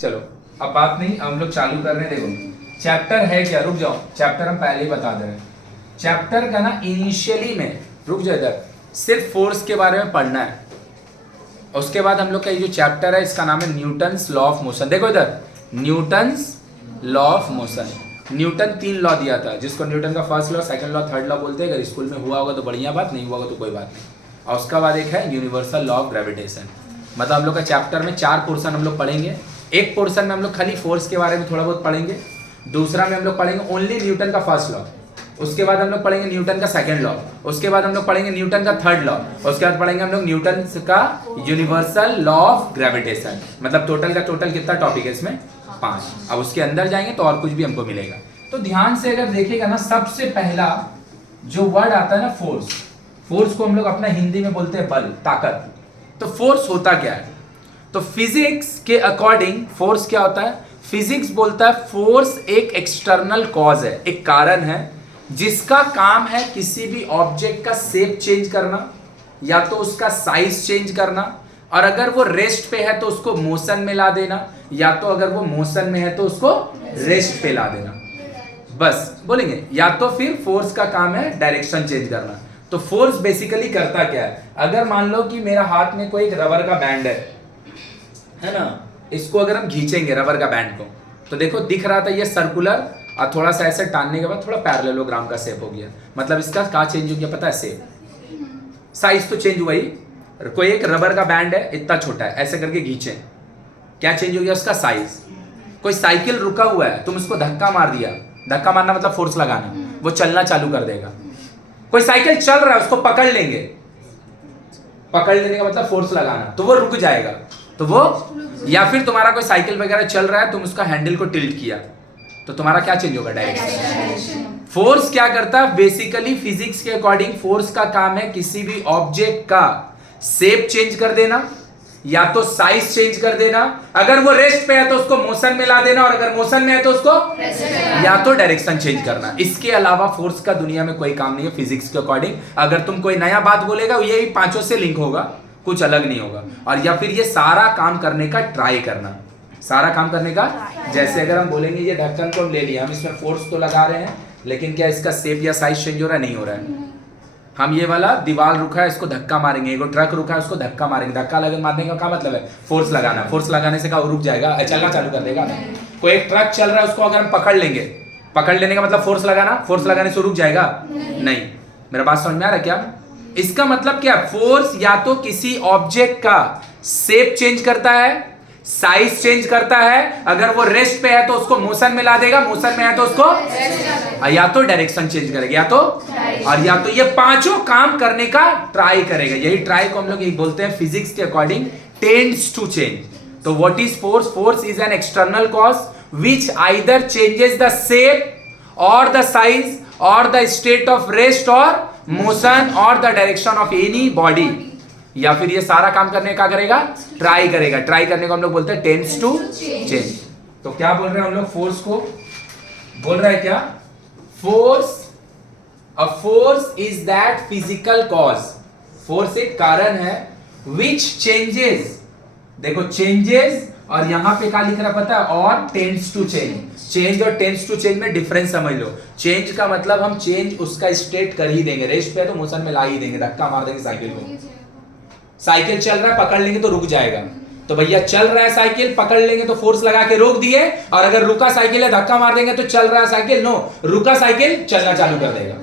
चलो अब बात नहीं, हम लोग चालू कर रहे हैं। देखो चैप्टर है क्या, रुक जाओ, चैप्टर हम पहले ही बता दे रहे हैं। चैप्टर का ना इनिशियली में, रुक जाओ इधर, सिर्फ फोर्स के बारे में पढ़ना है। उसके बाद हम लोग का ये जो चैप्टर है इसका नाम है न्यूटन्स लॉ ऑफ मोशन। देखो इधर, Newton's law of motion. Newton 3 law दिया था, जिसको न्यूटन का first law, second law, third law बोलते हैं। अगर स्कूल में हुआ होगा तो बढ़िया बात, नहीं हुआ होगा तो कोई बात नहीं। और उसका बाद एक है यूनिवर्सल लॉ ऑफ ग्रेविटेशन। मतलब हम लोग का चैप्टर में 4 पोर्शन हम लोग पढ़ेंगे। एक पोर्शन में हम लोग खाली फोर्स के बारे में थोड़ा बहुत पढ़ेंगे, दूसरा में हम लोग पढ़ेंगे ओनली न्यूटन का फर्स्ट लॉ, उसके बाद हम लोग पढ़ेंगे न्यूटन का सेकंड लॉ, उसके बाद हम लोग पढ़ेंगे न्यूटन का थर्ड लॉ, उसके बाद पढ़ेंगे हम लोग न्यूटन का यूनिवर्सल लॉ ऑफ ग्रेविटेशन। मतलब टोटल कितना टॉपिक है इसमें, 5। अब उसके अंदर जाएंगे तो और कुछ भी हमको मिलेगा। तो ध्यान से अगर देखेगा ना, सबसे पहला जो वर्ड आता है ना फोर्स, फोर्स को हम लोग अपना हिंदी में बोलते हैं बल, ताकत। तो फोर्स होता क्या है? तो फिजिक्स के अकॉर्डिंग फोर्स क्या होता है? फिजिक्स बोलता है फोर्स एक एक्सटर्नल कॉज है, एक कारण है जिसका काम है किसी भी ऑब्जेक्ट का शेप चेंज करना या तो उसका साइज चेंज करना, और अगर वो रेस्ट पे है तो उसको मोशन में ला देना, या तो अगर वो मोशन में है तो उसको रेस्ट पे ला देना। बस बोलेंगे, या तो फिर फोर्स का काम है डायरेक्शन चेंज करना। तो फोर्स बेसिकली करता क्या है? अगर मान लो कि मेरा हाथ में कोई एक रबर का बैंड है ना, इसको अगर हम खींचेंगे रबर का बैंड को, तो देखो दिख रहा था ये सर्कुलर, और थोड़ा सा ऐसे टानने के बाद थोड़ा पैरेललोग्राम का शेप हो गया। मतलब इसका क्या चेंज हो गया पता है? शेप, साइज तो चेंज हुआ ही। कोई एक रबर का बैंड है, इतना छोटा है, ऐसे करके खींचे, क्या चेंज हो गया उसका? साइज। कोई साइकिल रुका हुआ है, तुम उसको धक्का मार दिया, धक्का मारना मतलब फोर्स लगाना, वो चलना चालू कर देगा। कोई साइकिल चल रहा है, उसको पकड़ लेंगे, पकड़ लेने का मतलब फोर्स लगाना, तो वो रुक जाएगा। तो वो, या फिर तुम्हारा कोई साइकिल वगैरह चल रहा है, तुम उसका हैंडल को टिल्ट किया, तो तुम्हारा क्या चेंज होगा? डायरेक्शन। फोर्स क्या करता है? बेसिकली फिजिक्स के अकॉर्डिंग फोर्स का काम है किसी भी ऑब्जेक्ट का शेप चेंज कर देना, या तो साइज चेंज कर देना, अगर वो रेस्ट पे है तो उसको मोशन में ला देना, और अगर मोशन में है तो उसको या तो डायरेक्शन चेंज करना। इसके अलावा फोर्स का दुनिया में कोई काम नहीं है फिजिक्स के अकॉर्डिंग। अगर तुम कोई नया बात बोलेगा, ये 5 से लिंक होगा, कुछ अलग नहीं होगा। और या फिर ये सारा काम करने का ट्राई करना, सारा काम करने का। जैसे अगर हम बोलेंगे ये ढक्कन को हम ले लिया, हम इसमें फोर्स तो लगा रहे हैं, लेकिन क्या इसका शेप या साइज चेंज हो रहा है? नहीं हो रहा है। हम ये वाला दीवार रुका है, इसको धक्का मारेंगे, एक ट्रक रुका है, उसको धक्का मारेंगे, धक्का लगे मारने का क्या मतलब है? फोर्स लगाना। फोर्स लगाने से क्या रुक जाएगा? चलना चालू कर देगा। कोई एक ट्रक चल रहा है, उसको अगर हम पकड़ लेंगे, पकड़ लेने का मतलब फोर्स लगाना, फोर्स लगाने से रुक जाएगा? नहीं। मेरा बात समझ में आ रहा है क्या? इसका मतलब क्या? फोर्स या तो किसी ऑब्जेक्ट का शेप चेंज करता है, साइज चेंज करता है, अगर वो रेस्ट पे है तो उसको मोशन में ला देगा, मोशन में है तो उसको या तो डायरेक्शन चेंज करेगा, या तो और या तो ये 5 काम करने का ट्राई करेगा। यही ट्राई को हम लोग बोलते हैं फिजिक्स के अकॉर्डिंग टेंड्स टू चेंज। तो what is force? Force is an external cause which either changes the shape और द साइज और द स्टेट ऑफ रेस्ट और मोशन और the direction of any body, या फिर ये सारा काम करने का करेगा? ट्राई करेगा। ट्राई करने को हम लोग बोलते हैं टेंड्स टू चेंज। तो क्या बोल रहे हैं हम लोग? फोर्स को बोल रहे हैं क्या? Force, a force is that physical cause, force एक कारण है विच चेंजेस, देखो चेंजेस, और यहां पे क्या लिख रहा पता है? और टेंड्स टू चेंज। चेंज और टेंड्स टू चेंज में डिफरेंस समझ लो। चेंज का मतलब हम चेंज उसका स्टेट कर ही देंगे, रेस्ट पे है तो मोशन में ला ही देंगे, धक्का मार देंगे साइकिल को। साइकिल चल रहा है, पकड़ लेंगे तो रुक जाएगा। तो भैया चल रहा है साइकिल, पकड़ लेंगे तो फोर्स लगा के रोक दिए, और अगर रुका साइकिल है धक्का मार देंगे तो चल रहा है साइकिल, नो, रुका साइकिल चलना चालू कर देगा।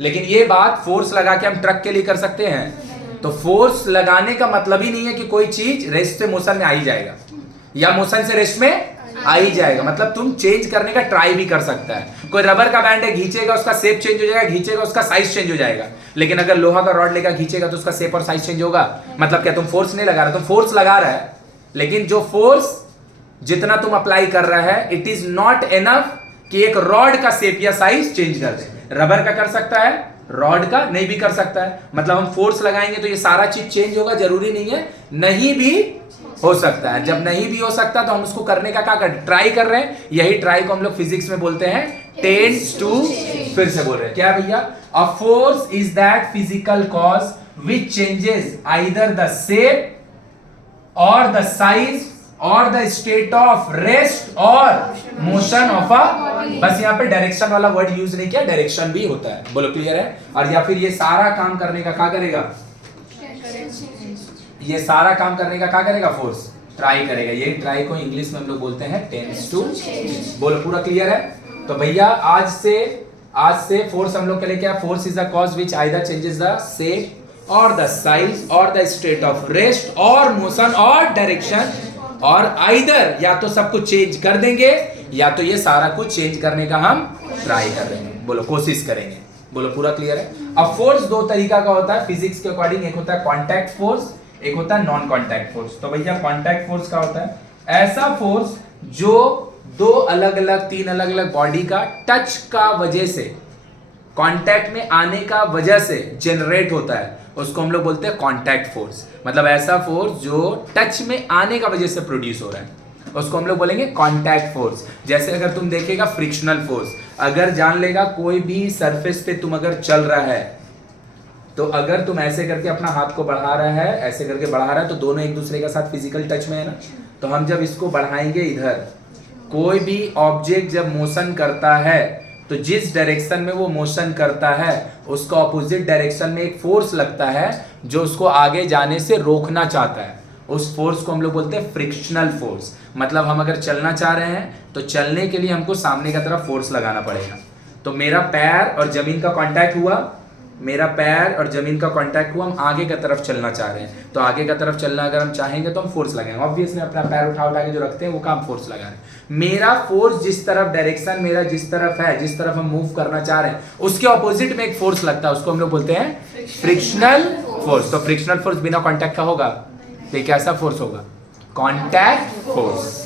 लेकिन ये बात फोर्स लगा के हम ट्रक के लिए कर सकते हैं? तो फोर्स लगाने का मतलब ही नहीं है कि कोई चीज रेस्ट से मोशन में आ ही जाएगा, या मोशन से रेस्ट में आ ही जाएगा। मतलब तुम चेंज करने का ट्राई भी कर सकता है। कोई रबर का बैंड है, खींचेगा उसका शेप चेंज हो जाएगा, खींचेगा उसका साइज चेंज हो जाएगा। लेकिन अगर लोहा का रॉड लेकर खींचेगा तो उसका शेप और साइज चेंज होगा। मतलब क्या? तुम फोर्स नहीं लगा रहे, तुम फोर्स लगा रहा है, लेकिन जो फोर्स जितना तुम अप्लाई कर रहा है, इट इज नॉट एनफ कि एक रॉड का शेप या साइज चेंज कर दे। रबर का कर सकता है, रॉड का नहीं भी कर सकता है। मतलब हम फोर्स लगाएंगे तो ये सारा चीज चेंज होगा, जरूरी नहीं है, नहीं भी हो सकता है। जब नहीं भी हो सकता तो हम उसको करने का क्या ट्राई कर रहे हैं। यही ट्राई को हम लोग फिजिक्स में बोलते हैं टेंड्स टू, फिर से बोल रहे हैं क्या भैया? A force is that physical cause which changes either the shape और द साइज और द स्टेट ऑफ रेस्ट और मोशन ऑफ अ, बस यहाँ पे डायरेक्शन वाला वर्ड यूज नहीं किया, डायरेक्शन भी होता है। बोलो क्लियर है? और या फिर ये सारा काम करने का क्या करेगा, ये सारा काम करने का क्या करेगा, फोर्स ट्राई करेगा। ये ट्राई को इंग्लिश में हम लोग बोलते हैं टेंड्स टू। बोलो पूरा क्लियर है? तो भैया आज से फोर्स हम लोग के लिए क्या, force is the cause which either changes the shape और द साइज और द स्टेट ऑफ रेस्ट और मोशन और डायरेक्शन, और आइदर या तो सब कुछ चेंज कर देंगे या तो ये सारा कुछ चेंज करने का हम ट्राई कर रहे हैं। बोलो कोशिश करेंगे। बोलो पूरा क्लियर है? अब फोर्स दो तरीका का होता है फिजिक्स के अकॉर्डिंग, एक होता है कॉन्टैक्ट फोर्स, एक होता है नॉन कॉन्टैक्ट फोर्स। तो भैया कॉन्टैक्ट फोर्स क्या होता है, ऐसा फोर्स जो दो अलग अलग तीन अलग अलग बॉडी का टच का वजह से, कांटेक्ट में आने का वजह से जनरेट होता है, उसको हम लोग बोलते हैं कांटेक्ट फोर्स। मतलब ऐसा फोर्स जो टच में आने का वजह से प्रोड्यूस हो रहा है, उसको हम लोग बोलेंगे कांटेक्ट फोर्स। जैसे अगर तुम देखेगा फ्रिक्शनल फोर्स, अगर जान लेगा कोई भी सरफेस पे तुम अगर चल रहा है, तो अगर तुम ऐसे करके अपना हाथ को बढ़ा रहा है, ऐसे करके बढ़ा रहा है, तो दोनों एक दूसरे के साथ फिजिकल टच में है ना। तो हम जब इसको बढ़ाएंगे इधर, कोई भी ऑब्जेक्ट जब मोशन करता है तो जिस डायरेक्शन में वो मोशन करता है उसका ऑपोजिट डायरेक्शन में एक फोर्स लगता है जो उसको आगे जाने से रोकना चाहता है। उस फोर्स को हम लोग बोलते हैं फ्रिक्शनल फोर्स। मतलब हम अगर चलना चाह रहे हैं तो चलने के लिए हमको सामने की तरफ फोर्स लगाना पड़ेगा। तो मेरा पैर और जमीन का कांटेक्ट हुआ, मेरा पैर और जमीन का कांटेक्ट हुआ, हम आगे की तरफ चलना चाह रहे हैं, तो आगे की तरफ चलना अगर हम चाहेंगे तो हम फोर्स लगाएंगे। ऑब्वियसली अपना पैर उठा उठा के जो रखते हैं वो काम फोर्स लगा रहे हैं। मेरा फोर्स जिस तरफ, डायरेक्शन मेरा जिस तरफ है, जिस तरफ हम मूव करना चाह रहे हैं, उसके ऑपोजिट में एक फोर्स लगता है, उसको हम लोग बोलते हैं फ्रिक्शनल फोर्स। तो फ्रिक्शनल फोर्स बिना कांटेक्ट का होगा तो ये कैसा फोर्स होगा, कांटेक्ट फोर्स।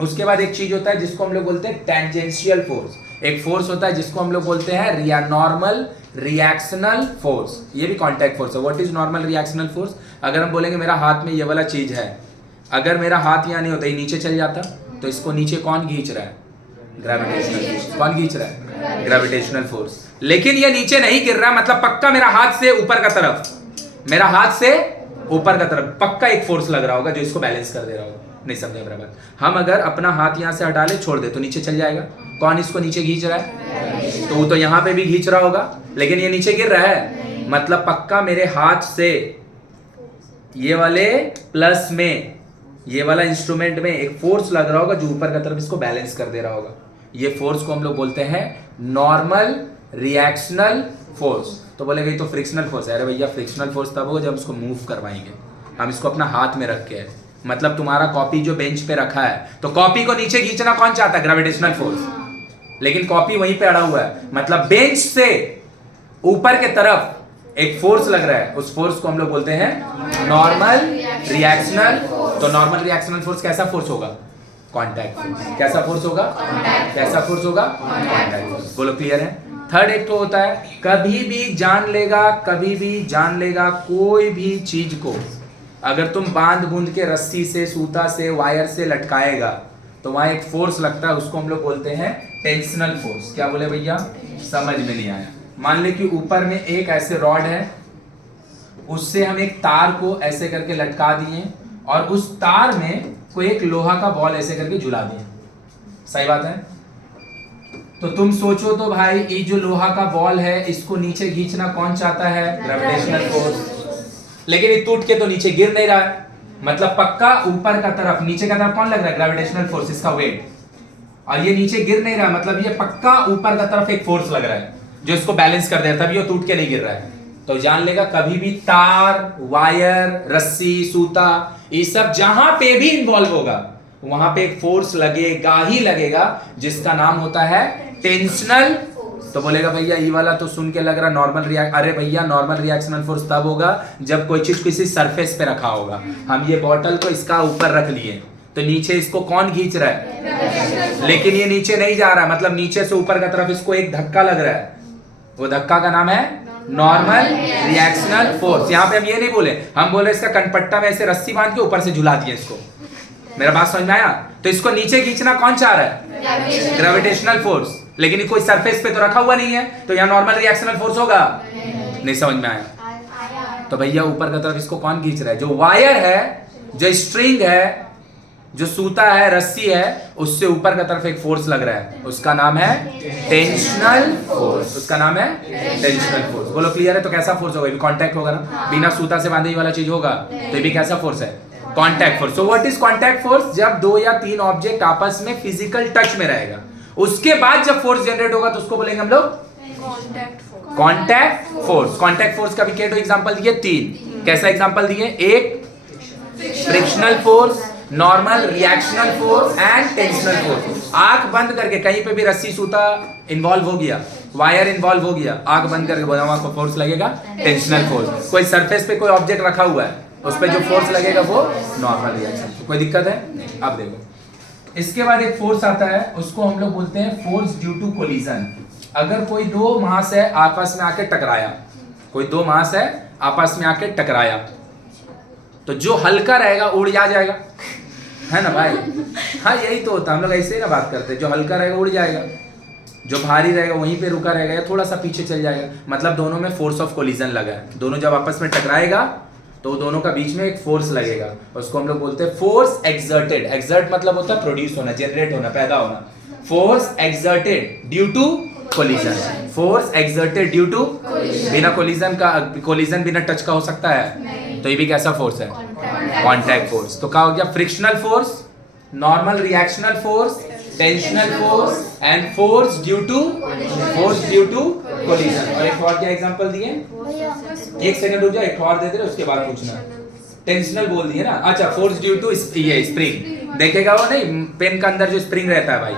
उसके बाद एक चीज होता है जिसको हम लोग बोलते हैं टेंजेंशियल फोर्स। एक फोर्स होता है जिसको हम लोग बोलते हैं नॉर्मल रिएक्शनल फोर्स। ये भी कांटेक्ट फोर्स है। What is normal reactional force? अगर हम बोलेंगे मेरा हाथ में ये वाला चीज है, अगर मेरा हाथ यहाँ नहीं होता, ये नीचे चल जाता, तो इसको नीचे कौन खींच रहा है, ग्रेविटेशनल फोर्स। कौन खींच रहा है, ग्रेविटेशनल फोर्स। लेकिन ये नीचे नहीं गिर रहा, मतलब पक्का मेरा हाथ से ऊपर का तरफ, मेरा हाथ से ऊपर का तरफ पक्का एक फोर्स लग रहा होगा जो इसको बैलेंस कर दे रहा होगा। नहीं समझे मेरा बात? हम अगर अपना हाथ यहाँ से हटा ले, छोड़ दे, तो नीचे चल जाएगा। कौन इसको नीचे खींच रहा है? तो वो तो यहाँ पे भी खींच रहा होगा, लेकिन ये नीचे गिर रहा है, मतलब पक्का मेरे हाथ से ये वाले प्लस में, ये वाला इंस्ट्रूमेंट में एक फोर्स लग रहा होगा जो ऊपर की तरफ इसको बैलेंस कर दे रहा होगा। ये फोर्स को हम लोग बोलते हैं नॉर्मल रिएक्शनल फोर्स। तो बोलेगा ये तो फ्रिक्शनल फोर्स है। अरे भैया फ्रिक्शनल फोर्स तब होगा जब इसको मूव करवाएंगे, हम इसको अपना हाथ में रख के। मतलब तुम्हारा कॉपी जो बेंच पे रखा है, तो कॉपी को नीचे खींचना कौन चाहता है, ग्रेविटेशनल फोर्स। लेकिन कॉपी वहीं पे अड़ा हुआ है, मतलब बेंच से ऊपर के तरफ एक फोर्स लग रहा है, उस फोर्स को हम लोग बोलते हैं नॉर्मल रिएक्शनल। तो नॉर्मल रिएक्शनल फोर्स कैसा फोर्स होगा, कांटेक्ट फोर्स। कैसा फोर्स होगा, कैसा फोर्स होगा, कांटेक्ट फोर्स। बोलो क्लियर है? थर्ड एक तो होता है कभी भी जान लेगा, कभी भी जान लेगा कोई भी चीज को अगर तुम बांध बूंद के रस्सी से, सूता से, वायर से लटकाएगा तो वहां एक फोर्स लगता है, उसको हम लोग बोलते हैं टेंशनल फोर्स। क्या बोले भैया, समझ में नहीं आया? मान ले कि ऊपर में एक ऐसे रॉड है, उससे हम एक तार को ऐसे करके लटका दिए और उस तार में कोई एक लोहा का बॉल ऐसे करके झुला दिए। सही बात है? तो तुम सोचो तो भाई ये जो लोहा का बॉल है इसको नीचे खींचना कौन चाहता है, ग्रेविटेशनल फोर्स। लेकिन ये टूट के तो नीचे गिर नहीं रहा है, मतलब पक्का ऊपर का तरफ, नीचे का तरफ कौन लग रहा है, ग्रेविटेशनल फोर्स, इसका वेट। और ये नीचे गिर नहीं रहा, मतलब ये पक्का ऊपर का तरफ एक फोर्स लग रहा है जो इसको बैलेंस कर दे रहा है, तभी ये टूट के नहीं गिर रहा है। तो जान लेगा कभी भी तार, वायर, रस्सी, सूता, ये सब जहां पे भी इन्वॉल्व होगा वहां पे एक फोर्स लगेगा ही लगेगा, जिसका नाम होता है टेंशनल। तो बोलेगा भैया ये वाला तो सुन के लग रहा नॉर्मल रिएक्ट। अरे भैया नॉर्मल रिएक्शनल फोर्स तब होगा जब कोई चीज किसी सरफेस पे रखा होगा। हम ये बॉटल को इसका ऊपर रख लिए तो नीचे इसको कौन खींच रहा है, लेकिन ये नीचे नहीं जा रहा, मतलब नीचे से ऊपर की तरफ इसको एक धक्का लग रहा है, वो धक्का का नाम है नॉर्मल रिएक्शनल फोर्स। यहाँ पे हम ये नहीं बोले, हम बोले इसका कनपट्टा में ऐसे रस्सी बांध के ऊपर से झुला दिए इसको। मेरा बात समझ में आया? तो इसको नीचे खींचना कौन चाह रहा है, ग्रेविटेशनल फोर्स, लेकिन कोई सरफेस पे तो रखा हुआ नहीं है, तो यहाँ नॉर्मल रिएक्शनल फोर्स होगा। नहीं समझ में आया? तो भैया ऊपर की तरफ इसको कौन खींच रहा है, जो वायर है, जो स्ट्रिंग है, जो सूता है, रस्सी है, उससे ऊपर का तरफ एक फोर्स लग रहा है, उसका नाम है टेंशनल फोर्स। उसका नाम है टेंशनल फोर्स। बोलो क्लियर है? तो कैसा फोर्स होगा? कांटेक्ट होगा ना, बिना सूता से बांधे वाला चीज होगा, तो ये भी कैसा फोर्स है? Contact force. So what is contact force? जब दो या तीन ऑब्जेक्ट आपस में फिजिकल टच में रहेगा, उसके बाद जब फोर्स जनरेट होगा तो उसको बोलेंगे हम लोग कांटेक्ट फोर्स। कांटेक्ट फोर्स का भी क्या एग्जांपल दिए? तीन। कैसा एग्जांपल दिए? एक frictional force, normal reactional force and tensional force. आंख बंद करके कहीं पे भी रस्सी सूता इन्वॉल्व हो गया, वायर इन्वॉल्व हो गया, आंख बंद करके बोला वहां को फोर्स लगेगा टेंशनल फोर्स। कोई सरफेस पे कोई ऑब्जेक्ट रखा हुआ है, उस पे जो फोर्स लगेगा वो नॉर्मल रिएक्शन। कोई दिक्कत है? अब देखो, इसके बाद एक फोर्स आता है, उसको हम लोग बोलते हैं फोर्स ड्यू टू कोलिजन। अगर कोई दो मास है आपस में आके टकराया, कोई दो मास है आपस में आके टकराया, तो जो हल्का रहेगा उड़ जाएगा, है ना भाई? हाँ यही तो होता है, हम लोग ऐसे ही ना बात करते हैं। जो हल्का रहेगा उड़ जाएगा, जो भारी रहेगा वहीं पे रुका रहेगा या थोड़ा सा पीछे चल जाएगा। मतलब दोनों में फोर्स ऑफ कोलिजन लगा है। दोनों जब आपस में टकराएगा तो दोनों का बीच में एक फोर्स लगेगा, उसको हम लोग बोलते हैं फोर्स एक्सर्टेड। एक्सर्ट मतलब होता है प्रोड्यूस होना, जनरेट होना, पैदा होना। Force exerted due to collision. Force exerted due to, बिना कोलिजन का, कोलिजन बिना टच का हो सकता है, तो ये भी कैसा फोर्स है? Contact force. तो क्या हो गया? Frictional force, normal reactional force, tensional force and force due to collision. और एक और क्या एग्जांपल दिए? एक सेकंड रुक जाओ, एक और दे दे, उसके बाद पूछना। टेंशनल बोल दिए ना? अच्छा, फोर्स ड्यू टू ये स्प्रिंग। देखेगा वो नहीं, पेन का अंदर जो स्प्रिंग रहता है भाई,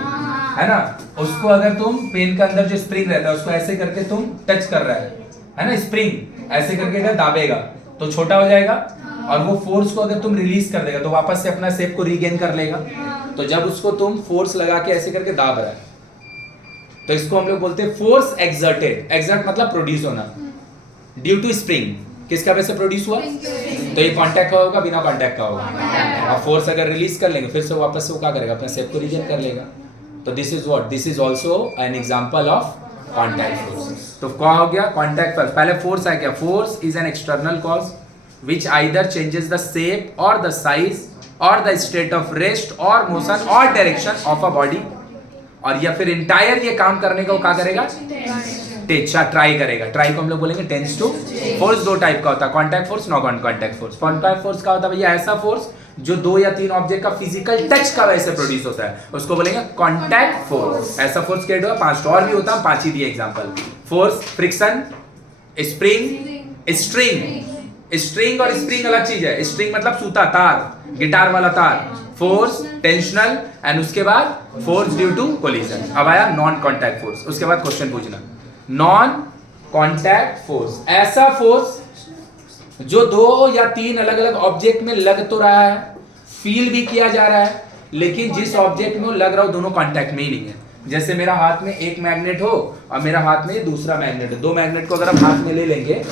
है ना, उसको अगर तुम पेन का अंदर जो स्प्रिंग रहता है उसको ऐसे करके तुम टच कर रहा है ना, स्प्रिंग ऐसे करके अगर दाबेगा तो छोटा हो जाएगा, और वो फोर्स को अगर तुम रिलीज कर देगा तो वापस से अपना शेप को रीगेन कर लेगा। तो जब उसको तुम फोर्स लगा के ऐसे करके दाब रहा है, तो इसको हम लोग बोलते हैं फोर्स एक्सर्टेड। एक्सर्ट मतलब प्रोड्यूस होना, ड्यू टू स्प्रिंग। किसका वजह से प्रोड्यूस हुआ? तो ये कांटेक्ट का होगा, बिना कांटेक्ट का होगा। और फोर्स अगर रिलीज कर लेंगे फिर से वापस से वो क्या करेगा? अपना शेप को रीगेन कर लेगा। तो this is what, this is also an example of contact force. तो क्या हो गया? Contact force. पहले फोर्स है क्या? Force is an external cause which either changes the shape or the size or the state of rest or motion or direction of a body, और या फिर इंटायर ये काम करने का वो क्या करेगा? ट्राई करेगा। ट्राई को हम लोग बोलेंगे टेंस टू। फोर्स दो टाइप का होता है, contact force, non contact force. Contact force का होता है भैया ऐसा फोर्स जो दो या तीन ऑब्जेक्ट का फिजिकल टच का वजह से प्रोड्यूस होता है, उसको बोलेंगे कांटेक्ट फोर्स। ऐसा फोर्स क्या होगा? पांच और भी होता है, पांच ही दिए example. Force, friction, spring, string. String और स्प्रिंग अलग चीज है। स्ट्रिंग मतलब सूता, तार, गिटार वाला तार। फोर्स, टेंशनल, एंड उसके बाद फोर्स ड्यू टू कोलिजन। अब आया नॉन कांटेक्ट फोर्स। उसके बाद क्वेश्चन पूछना, नॉन कांटेक्ट फोर्स ऐसा फोर्स जो दो या तीन अलग अलग ऑब्जेक्ट में लग तो रहा है, फील भी किया जा रहा है, लेकिन जिस ऑब्जेक्ट में वो लग रहा हो दोनों कांटेक्ट में ही नहीं है। जैसे मेरा हाथ में एक मैग्नेट हो और मेरा हाथ में दूसरा मैग्नेट है। दो मैग्नेट को अगर हम हाथ में ले लेंगे,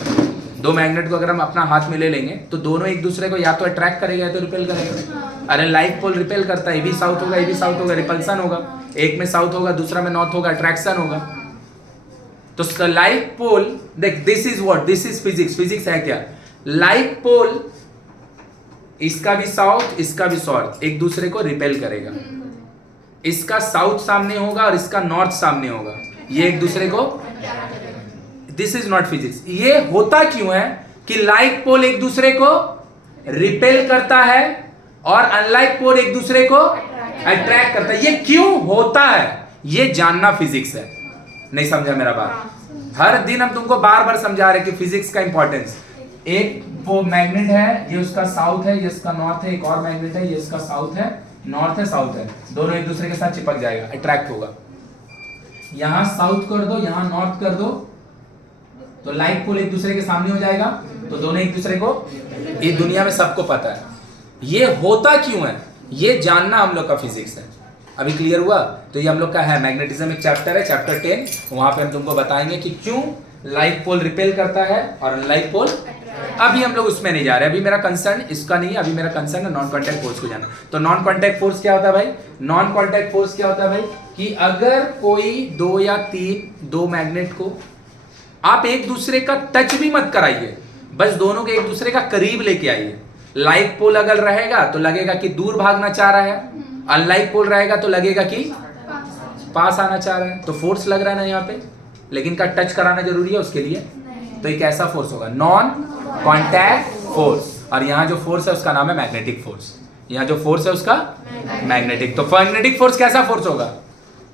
दो मैग्नेट को अगर हम अपना हाथ में ले लेंगे तो दोनों एक दूसरे को या तो अट्रैक्ट करेगा या तो रिपेल करेगा। अरे लाइक पोल रिपेल करता है, ये भी साउथ होगा, ये भी साउथ होगा, रिपल्सन होगा। एक में साउथ होगा, दूसरा में नॉर्थ होगा, अट्रैक्शन होगा। तो लाइक पोल, देख this is what, this is physics. Physics है क्या? लाइक पोल, इसका भी साउथ इसका भी साउथ एक दूसरे को रिपेल करेगा। इसका साउथ सामने होगा और इसका नॉर्थ सामने होगा, ये एक दूसरे को, दिस इज नॉट फिजिक्स। ये होता क्यों है कि लाइक पोल एक दूसरे को रिपेल करता है और अनलाइक पोल एक दूसरे को अट्रैक्ट करता है। ये क्यों होता है ये जानना फिजिक्स है। नहीं समझा मेरा बात? हर दिन हम तुमको बार बार समझा रहे कि फिजिक्स का इंपॉर्टेंस। एक वो मैग्नेट है, ये उसका साउथ है, ये इसका नॉर्थ है। एक और मैग्नेट है, ये इसका साउथ है, नॉर्थ है, साउथ है। दोनों एक दूसरे के साथ चिपक जाएगा, अट्रैक्ट होगा। यहां साउथ कर दो, यहां नॉर्थ कर दो, तो लाइक पोल एक दूसरे के सामने हो जाएगा, तो दोनों एक दूसरे को, ये दुनिया में सबको पता है। ये होता क्यों है ये जानना हम लोग का फिजिक्स है। अभी क्लियर हुआ? तो ये हम लोग का है मैग्नेटिज्म, एक चैप्टर है, चैप्टर 10। वहां पे हम तुमको बताएंगे कि क्यों लाइक पोल रिपेल करता है और अनलाइक पोल। अभी हम लोग उसमें नहीं जा रहे, अभी मेरा कंसर्न इसका नहीं है। अभी मेरा कंसर्न है नॉन कांटेक्ट फोर्स को जाना। तो नॉन कांटेक्ट फोर्स क्या होता है भाई? नॉन कांटेक्ट फोर्स क्या होता है भाई कि अगर कोई दो या तीन, दो मैग्नेट को आप एक दूसरे का टच भी मत कराइए, बस दोनों के एक दूसरे का करीब लेके आइए। लाइक पोल अगर रहेगा तो लगेगा कि दूर भागना चाह रहा है, अनलाइक पोल रहेगा तो लगेगा कि पास आना चाह रहा है। तो फोर्स लग रहा है ना यहाँ पे, लेकिन का टच कराना जरूरी है उसके लिए। तो ये कैसा फोर्स होगा? Non contact force. और यहाँ जो फोर्स है उसका नाम है मैग्नेटिक फोर्स। यहाँ जो फोर्स है उसका मैग्नेटिक। तो मैग्नेटिक फोर्स कैसा फोर्स होगा?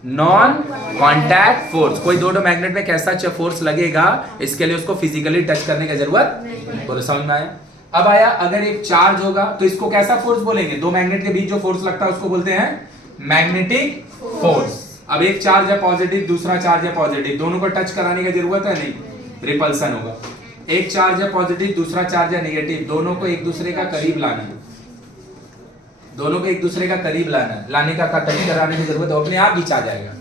Non contact force. कोई दो मैग्नेट में कैसा फोर्स लगेगा, इसके लिए उसको फिजिकली टच करने की जरूरत। बोलो समझ में आया? अब आया, अगर एक चार्ज होगा तो इसको कैसा फोर्स बोलेंगे? दो मैग्नेट के बीच जो फोर्स लगता है उसको बोलते हैं मैग्नेटिक फोर्स। अब एक चार्ज है पॉजिटिव, दूसरा चार्ज है पॉजिटिव, दोनों को टच कराने की जरूरत है? नहीं, रिपल्सन होगा। एक चार्ज है पॉजिटिव, दूसरा चार्ज है नेगेटिव, दोनों को एक दूसरे का करीब लाना है, दोनों को एक दूसरे का करीब लाना है। लाने का टच कराने की जरूरत है, अपने आप खींचा जाएगा।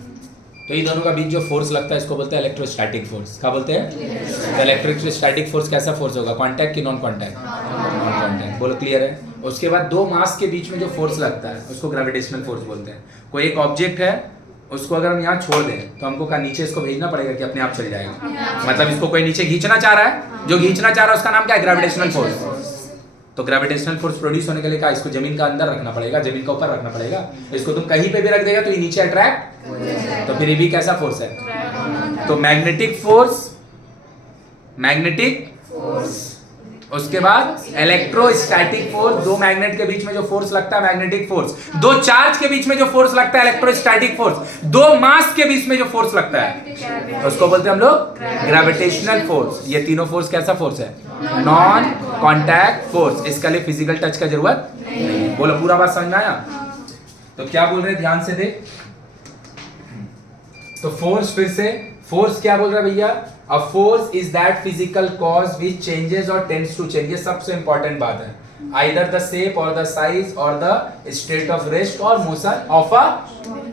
तो इन दोनों का बीच जो फोर्स लगता है इसको बोलते हैं इलेक्ट्रोस्टैटिक फोर्स। क्या बोलते हैं? इलेक्ट्रोस्टैटिक फोर्स कैसा फोर्स होगा? कॉन्टैक्ट की नॉन कॉन्टैक्ट? Non contact. बोलो क्लियर है? उसके बाद दो मास के बीच में जो फोर्स लगता है उसको ग्रेविटेशनल फोर्स बोलते हैं। कोई एक ऑब्जेक्ट है, उसको अगर हम यहाँ छोड़ दें तो हमको नीचे इसको भेजना पड़ेगा कि अपने आप चल जाएगा। मतलब इसको कोई नीचे खींचना चाह रहा है, जो खींचना चाह रहा है उसका नाम क्या है? Gravitational force. तो ग्रेविटेशनल फोर्स प्रोड्यूस होने के लिए क्या, इसको जमीन का अंदर रखना पड़ेगा, जमीन का ऊपर रखना पड़ेगा। इसको तुम कहीं पे भी रख देगा तो ये नीचे अट्रैक्ट, तो फिर ये भी कैसा फोर्स है? तो मैग्नेटिक फोर्स, मैग्नेटिक फोर्स। उसके बाद इलेक्ट्रोस्टैटिक फोर्स, दो मैग्नेट के बीच में जो फोर्स लगता है मैग्नेटिक फोर्स। दो चार्ज के बीच में जो फोर्स लगता है इलेक्ट्रोस्टैटिक फोर्स। दो मास के बीच में जो फोर्स लगता है उसको बोलते हैं हम लोग ग्रेविटेशनल फोर्स। ये तीनों फोर्स कैसा फोर्स है? Non contact force. इसके लिए फिजिकल टच का जरूरत नहीं। बोलो पूरा बात समझ में आया? तो क्या बोल रहे हैं, ध्यान से देख। तो फोर्स, फिर से फोर्स क्या बोल रहा है भैया? A force is that physical cause which changes और टेंड्स टू चेंज। ये सबसे इंपॉर्टेंट बात है। आइदर द शेप और द साइज और द स्टेट ऑफ रेस्ट और मोशन ऑफ अ।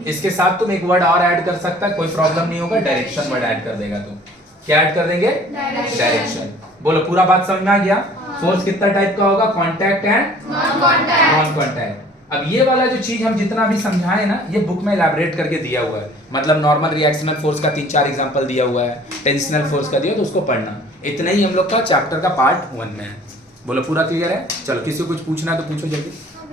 इसके साथ तुम एक वर्ड और ऐड कर सकता है, कोई प्रॉब्लम नहीं होगा। डायरेक्शन वर्ड ऐड कर देगा तुम। क्या ऐड कर देंगे? डायरेक्शन। बोलो पूरा बात समझ में आ गया? फोर्स कितना टाइप का होगा? Contact and non contact. अब ये वाला जो चीज हम जितना भी समझाए ना, ये बुक में इलैबोरेट करके दिया हुआ है। मतलब नॉर्मल रिएक्शनल फोर्स का 3-4 एग्जांपल दिया हुआ है, टेंशनल फोर्स का दिया, तो उसको पढ़ना। इतना ही हम लोग का चैप्टर का पार्ट 1 में है। बोलो पूरा क्लियर है? चलो किसी को कुछ पूछना है तो पूछो जल्दी।